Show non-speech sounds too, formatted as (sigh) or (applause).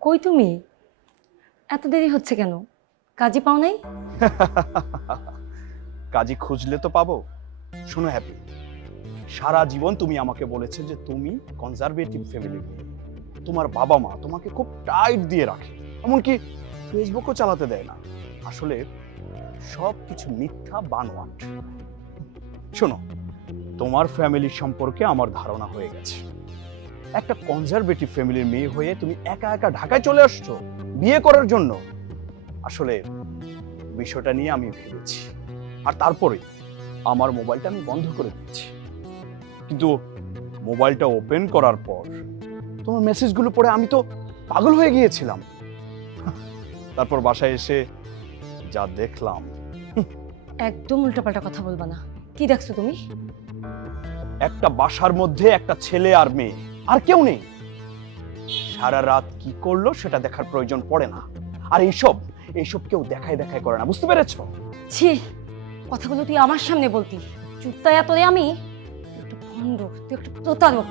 কই তুমি? এত দেরি হচ্ছে কেন? কাজে পাও নাই? (laughs) কাজী খুঁজলে তো পাবো। শোনো, হ্যাপি। সারা জীবন তুমি আমাকে বলেছে যে তুমি কনজারভেটিভ ফ্যামিলি তোমার বাবা মা তোমাকে খুব টাইট দিয়ে রাখে। এমনকি ফেসবুকও চালাতে দেয় না। আসলে সব কিছু মিথ্যা, বানোয়াট। শোনো, তোমার ফ্যামিলি সম্পর্কে আমার ধারণা হয়ে গেছে। একটা কনজারভেটিভ ফ্যামিলির মেয়ে হয়ে তুমি একা একা ঢাকায় চলে আসছো বিয়ে করার জন্য। আসলে বিষয়টা নিয়ে আমি ভেবেছি। আর তারপরে আমার মোবাইলটা আমি বন্ধ করে দিয়েছি। কিন্তু মোবাইলটা ওপেন করার পর তোমার মেসেজগুলো পড়ে আমি তো পাগল হয়ে গিয়েছিলাম। তারপর বাসায় এসে যা দেখলাম। একদম উল্টাপাল্টা কথা বলবা না। কি দেখছ তুমি? একটা বাসার মধ্যে একটা ছেলে আর মেয়ে। আর কেউ নেই। সারা রাত কি করল সেটা দেখার প্রয়োজন পড়ে না। আর এইসব এইসব কেউ দেখায় দেখায় করে না, বুঝতে পেরেছ? ছি, কথাগুলো তুই আমার সামনে বলতি। চুপতায় তোরে আমি? একটু ভণ্ড তুই একটু প্রতারক।